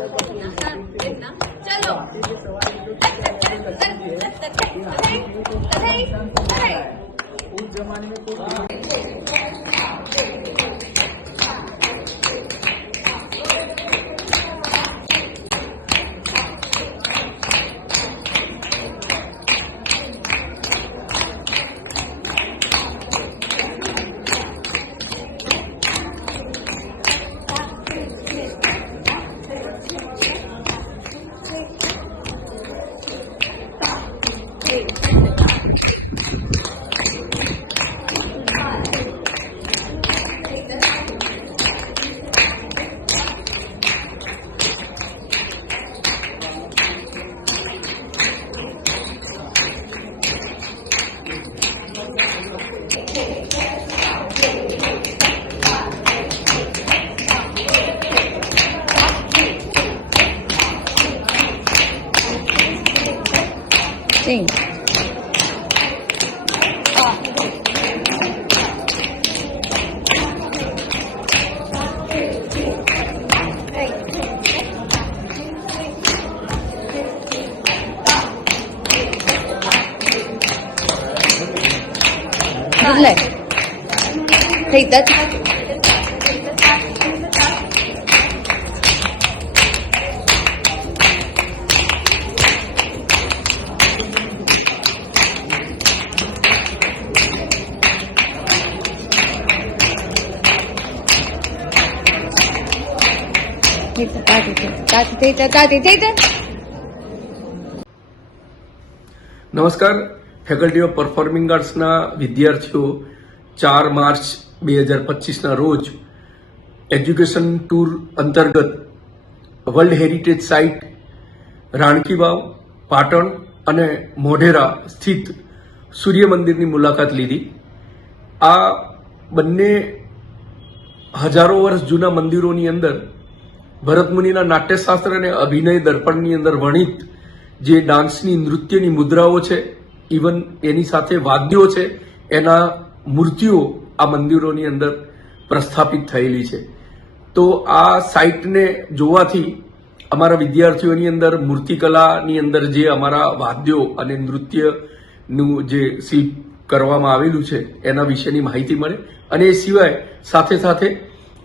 चलो उस जमाने में कोई Sing. Good leg. Take that. નમસ્કાર. ફેકલ્ટી ઓફ પરફોર્મિંગ આર્ટ્સના વિદ્યાર્થીઓ 4 માર્ચ 2025ના રોજ એજ્યુકેશન ટૂર અંતર્ગત વર્લ્ડ હેરિટેજ સાઇટ રાણકી વાવ, પાટણ અને મોઢેરા સ્થિત સૂર્ય મંદિરની મુલાકાત લીધી. આ બંને હજારો વર્ષ જૂના મંદિરોની અંદર ભરતમુનિના નાટ્યશાસ્ત્ર અને અભિનય દર્પણની અંદર વર્ણિત જે ડાન્સની નૃત્યની મુદ્રાઓ છે, ઇવન એની સાથે વાદ્યો છે, એના મૂર્તિઓ આ મંદિરોની અંદર પ્રસ્થાપિત થયેલી છે. તો આ સાઇટને જોવાથી અમારા વિદ્યાર્થીઓની અંદર મૂર્તિકલાની અંદર જે અમારા વાદ્યો અને નૃત્યનું જે શિલ્પ કરવામાં આવેલું છે એના વિશેની માહિતી મળે, અને એ સિવાય સાથે સાથે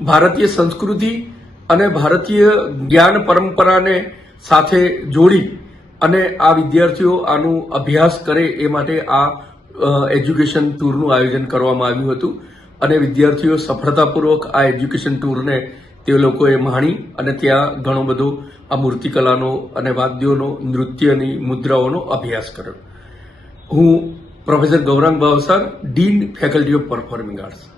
ભારતીય સંસ્કૃતિ અને ભારતીય જ્ઞાન પરંપરાને સાથે જોડી અને આ વિદ્યાર્થીઓ આનું અભ્યાસ કરે એ માટે આ એજ્યુકેશન ટૂરનું આયોજન કરવામાં આવ્યું હતું. અને વિદ્યાર્થીઓ સફળતાપૂર્વક આ એજ્યુકેશન ટૂરને તે લોકોએ માણી અને ત્યાં ઘણો બધો આ મૂર્તિકલાનો અને વાદ્યોનો, નૃત્યની મુદ્રાઓનો અભ્યાસ કર્યો. હું professor Gaurang Bhavsar, dean faculty of performing arts.